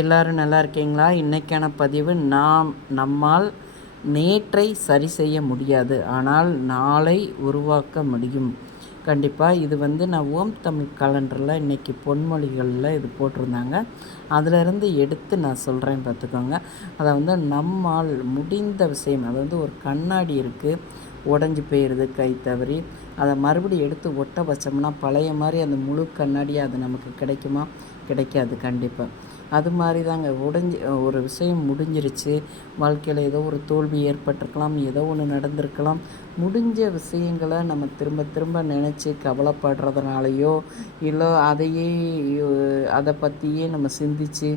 எல்லோரும் நல்லா இருக்கீங்களா? இன்றைக்கான பதிவு, நம்மால் நேற்றை சரி செய்ய முடியாது, ஆனால் நாளை உருவாக்க முடியும். கண்டிப்பாக இது நான் ஓம் தமிழ் காலண்டரில் இன்றைக்கி பொன்மொழிகளில் இது போட்டிருந்தாங்க. அதிலிருந்து எடுத்து நான் சொல்கிறேன், பார்த்துக்கோங்க. அதை நம்மால் முடிந்த விஷயம், அது ஒரு கண்ணாடி இருக்குது, உடஞ்சி போயிடுது கை தவறி, அதை மறுபடியும் எடுத்து ஒட்ட வச்சோம்னா பழைய மாதிரி அந்த முழு கண்ணாடியை அது நமக்கு கிடைக்குமா? கிடைக்காது கண்டிப்பாக. அது மாதிரி தாங்க ஒரு விஷயம் முடிஞ்சிருச்சு, வாழ்க்கையில் ஏதோ ஒரு தோல்வி ஏற்பட்டிருக்கலாம், ஏதோ ஒன்று நடந்திருக்கலாம். முடிஞ்ச விஷயங்களை நம்ம திரும்ப திரும்ப நினச்சி கவலைப்படுறதுனாலையோ, இல்லை அதை பற்றியே நம்ம சிந்தித்து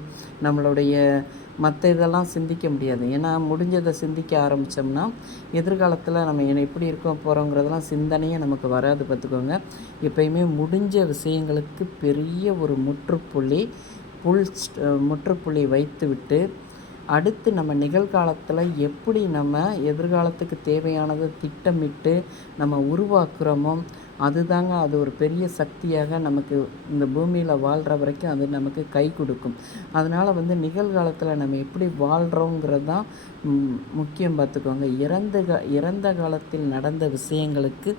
நம்மளுடைய மற்ற இதெல்லாம் சிந்திக்க முடியாது. ஏன்னா முடிஞ்சதை சிந்திக்க ஆரம்பித்தோம்னா எதிர்காலத்தில் நம்ம எப்படி இருக்க போகிறோங்கிறதெல்லாம் சிந்தனையே நமக்கு வராது, பார்த்துக்கோங்க. எப்பயுமே முடிஞ்ச விஷயங்களுக்கு பெரிய ஒரு முற்றுப்புள்ளி வைத்துவிட்டு அடுத்து நம்ம நிகழ்காலத்தில் எப்படி நம்ம எதிர்காலத்துக்கு தேவையானதை திட்டமிட்டு நம்ம உருவாக்குறோமோ, அதுதாங்க அது ஒரு பெரிய சக்தியாக நமக்கு இந்த பூமியில் வாழ்கிற வரைக்கும் அது நமக்கு கை கொடுக்கும். அதனால் நிகழ்காலத்தில் நம்ம எப்படி வாழ்கிறோங்கிறது தான் முக்கியம், பார்த்துக்கோங்க. இறந்த காலத்தில் நடந்த விஷயங்களுக்கு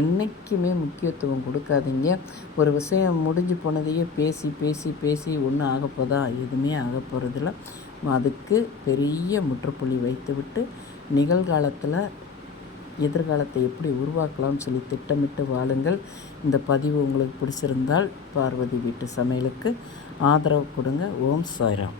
என்றைக்குமே முக்கியத்துவம் கொடுக்காதீங்க. ஒரு விஷயம் முடிஞ்சு போனதையே பேசி பேசி பேசி ஒன்றும் ஆகப்போதா? எதுவுமே ஆகப்போகிறதில்ல. அதுக்கு பெரிய முற்றுப்புள்ளி வைத்துவிட்டு நிகழ்காலத்தில் எதிர்காலத்தை எப்படி உருவாக்கலாம்னு சொல்லி திட்டமிட்டு வாழுங்கள். இந்த பதிவு உங்களுக்கு பிடிச்சிருந்தால் பார்வதி வீட்டு சமையலுக்கு ஆதரவு கொடுங்க. ஓம் சாய்ராம்.